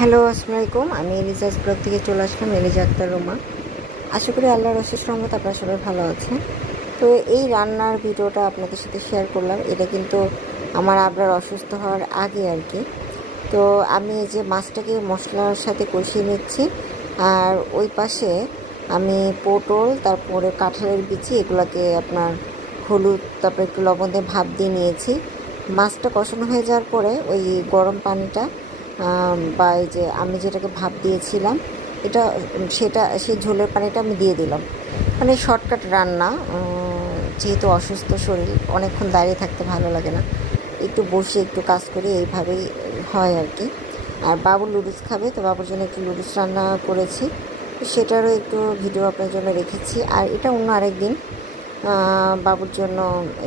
Hello, আসসালামু আলাইকুম। আমি এলিজাস ব্লগ থেকে চলে আসলাম, এলিজা আক্তার রোমা। আশা করি আল্লাহর অশেষ রহমতে আপনারা সবাই ভালো আছেন। তো এই রান্নার ভিডিওটা আপনাদের সাথে শেয়ার করলাম। এটা কিন্তু আমার আবরার অসুস্থ হওয়ার আগে আর কি। তো আমি এই যে মাছটাকে মশলার সাথে কষিয়ে নিচ্ছি, আর ওই পাশে আমি পটল, তারপরে কাঁঠালের বিচি, এগুলোকে আপনার হলুদ, তারপরে একটু লবণ দিয়ে ভাপ দিয়ে নিয়েছি। মাছটা কষানো হয়ে যাওয়ার পরে ওই গরম পানিটা বা এই যে আমি যেটাকে ভাপ দিয়েছিলাম সেই ঝোলের পানিটা আমি দিয়ে দিলাম। মানে শর্টকাট রান্না, যেহেতু অসুস্থ শরীর, অনেকক্ষণ দাঁড়িয়ে থাকতে ভালো লাগে না, একটু বসে একটু কাজ করি, এইভাবেই হয় আর কি। আর বাবু লুডুস খাবে, তো বাবুর জন্য একটু লুডুস রান্না করেছি, সেটারও একটু ভিডিও আপনার জন্য রেখেছি। আর এটা অন্য আরেকদিন বাবুর জন্য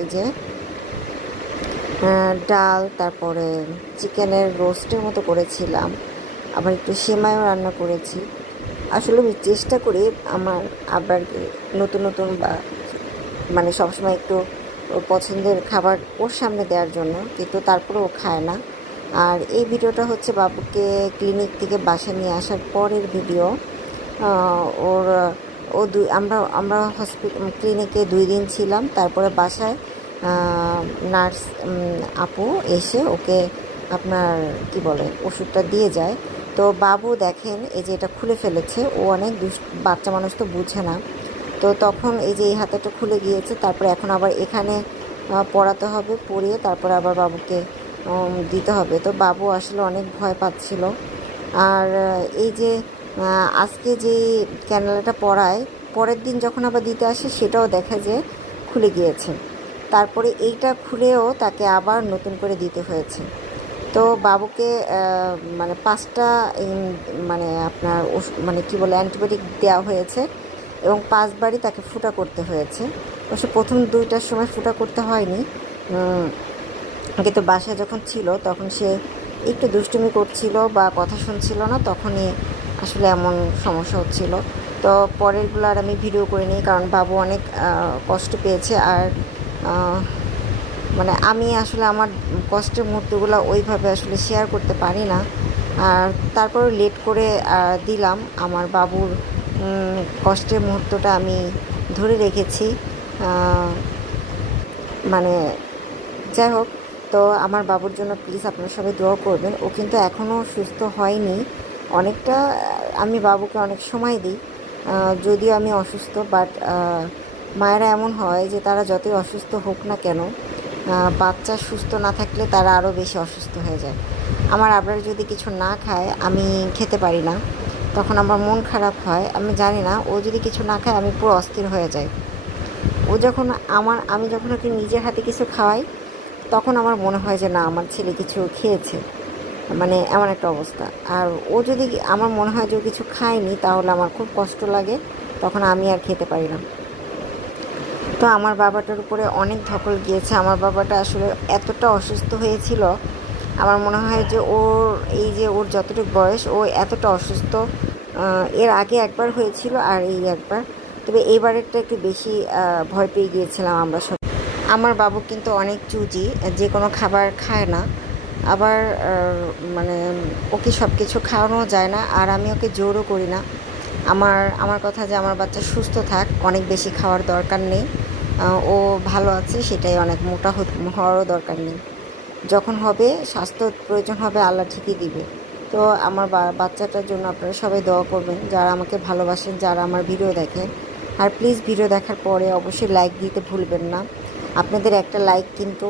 এই যে ডাল, তারপরে চিকেনের রোস্টের মতো করেছিলাম, আবার একটু সেমাইও রান্না করেছি। আসলে আমি চেষ্টা করি আমার আব্বারকে নতুন নতুন বা মানে সবসময় একটু ওর পছন্দের খাবার ওর সামনে দেওয়ার জন্য, কিন্তু তারপরে ও খায় না। আর এই ভিডিওটা হচ্ছে বাবুকে ক্লিনিক থেকে বাসায় নিয়ে আসার পরের ভিডিও। ওর আমরা ক্লিনিকে 2 দিন ছিলাম, তারপরে বাসায় নার্স আপু এসে ওকে আপনার কি বলে ওষুধটা দিয়ে যায়। তো বাবু দেখেন এই যে এটা খুলে ফেলেছে, ও অনেক বাচ্চা মানুষ তো বুঝে না। তো তখন এই যে এই হাতাটা খুলে গিয়েছে, তারপরে এখন আবার এখানে পরাতে হবে, পরিয়ে তারপরে আবার বাবুকে দিতে হবে। তো বাবু আসলে অনেক ভয় পাচ্ছিল। আর এই যে আজকে যে ক্যানেলাটা পরায়, পরের দিন যখন আবার দিতে আসে সেটাও দেখা যায় খুলে গিয়েছে। তারপরে এইটা খুলেও তাকে আবার নতুন করে দিতে হয়েছে। তো বাবুকে মানে 5টা মানে আপনার মানে কি বলে অ্যান্টিবায়োটিক দেওয়া হয়েছে, এবং 5 বারই তাকে ফুটা করতে হয়েছে। অবশ্য প্রথম 2টার সময় ফুটা করতে হয়নি, কিন্তু বাসায় যখন ছিল তখন সে একটু দুষ্টুমি করছিল বা কথা শুনছিল না, তখনই আসলে এমন সমস্যা হচ্ছিল। তো পরেরগুলো আর আমি ভিডিও করিনি, কারণ বাবু অনেক কষ্ট পেয়েছে। আর মানে আমি আসলে আমার কষ্টের মুহূর্তগুলো ওইভাবে আসলে শেয়ার করতে পারি না। আর তারপর লেট করে দিলাম, আমার বাবুর কষ্টের মুহূর্তটা আমি ধরে রেখেছি। মানে যাই হোক, তো আমার বাবুর জন্য প্লিজ আপনারা সবাই দোয়া করবেন। ও কিন্তু এখনও সুস্থ হয়নি অনেকটা। আমি বাবুকে অনেক সময় দিই, যদিও আমি অসুস্থ, বাট মায়েরা এমন হয় যে তারা যতই অসুস্থ হোক না কেন, বাচ্চা সুস্থ না থাকলে তারা আরও বেশি অসুস্থ হয়ে যায়। আমার আবার যদি কিছু না খায়, আমি খেতে পারি না, তখন আমার মন খারাপ হয়। আমি জানি না, ও যদি কিছু না খায় আমি পুরো অস্থির হয়ে যাই। ও যখন আমি যখন ওকে নিজের হাতে কিছু খাওয়াই, তখন আমার মনে হয় যে না, আমার ছেলে কিছু খেয়েছে, মানে এমন একটা অবস্থা। আর ও যদি আমার মনে হয় যে ও কিছু খায়নি, তাহলে আমার খুব কষ্ট লাগে, তখন আমি আর খেতে পারি না। তো আমার বাবাটার উপরে অনেক ধকল গিয়েছে। আমার বাবাটা আসলে এতটা অসুস্থ হয়েছিল, আমার মনে হয় যে ওর যতটুকু বয়স ও এতটা অসুস্থ এর আগে একবার হয়েছিল, আর এই একবার। তবে এইবারেরটা একটু বেশি ভয় পেয়ে গিয়েছিলাম আমরা সব। আমার বাবু কিন্তু অনেক চুজি, যে কোনো খাবার খায় না। আবার মানে ওকে সব কিছু খাওয়ানো যায় না, আর আমি ওকে জোরও করি না। আমার কথা যে আমার বাচ্চা সুস্থ থাক, অনেক বেশি খাওয়ার দরকার নেই। ও ভালো আছে, সেটাই অনেক। মোটা হওয়ারও দরকার নেই। যখন হবে, স্বাস্থ্য প্রয়োজন হবে, আল্লাহ ঠিকই দিবে। তো আমার বাচ্চাটার জন্য আপনারা সবাই দোয়া করবেন, যারা আমাকে ভালোবাসেন, যারা আমার ভিডিও দেখেন। আর প্লিজ ভিডিও দেখার পরে অবশ্যই লাইক দিতে ভুলবেন না। আপনাদের একটা লাইক কিন্তু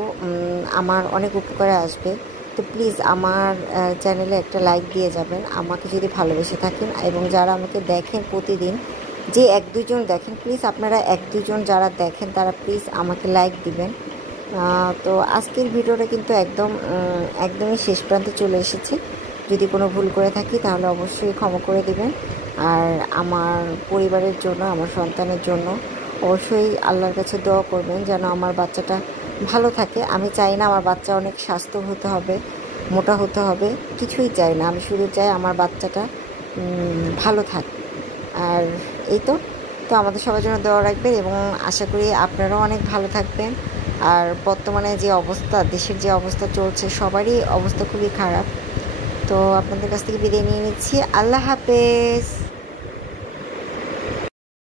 আমার অনেক উপকারে আসবে। তো প্লিজ আমার চ্যানেলে একটা লাইক দিয়ে যাবেন, আমাকে যদি ভালোবেসে থাকেন। এবং যারা আমাকে দেখেন প্রতিদিন, যে 1-2 জন দেখেন, প্লিজ আপনারা 1-2 জন যারা দেখেন তারা প্লিজ আমাকে লাইক দিবেন। তো আজকের ভিডিওটা কিন্তু একদমই শেষ প্রান্তে চলে এসেছি। যদি কোনো ভুল করে থাকি তাহলে অবশ্যই ক্ষমা করে দেবেন। আর আমার পরিবারের জন্য, আমার সন্তানের জন্য অবশ্যই আল্লাহর কাছে দোয়া করবেন যেন আমার বাচ্চাটা ভালো থাকে। আমি চাই না আমার বাচ্চা অনেক স্বাস্থ্য হতে হবে, মোটা হতে হবে, কিছুই চাই না। আমি শুধু চাই আমার বাচ্চাটা ভালো থাক। আর এই তো আমাদের সবার জন্য দোয়া রাখবেন, এবং আশা করি আপনারাও অনেক ভালো থাকবেন। আর বর্তমানে যে অবস্থা, দেশের যে অবস্থা চলছে, সবারই অবস্থা খুবই খারাপ। তো তো আপনাদের কাছ থেকে বিদায় নিয়ে নিচ্ছি। আল্লাহ হাফেজ।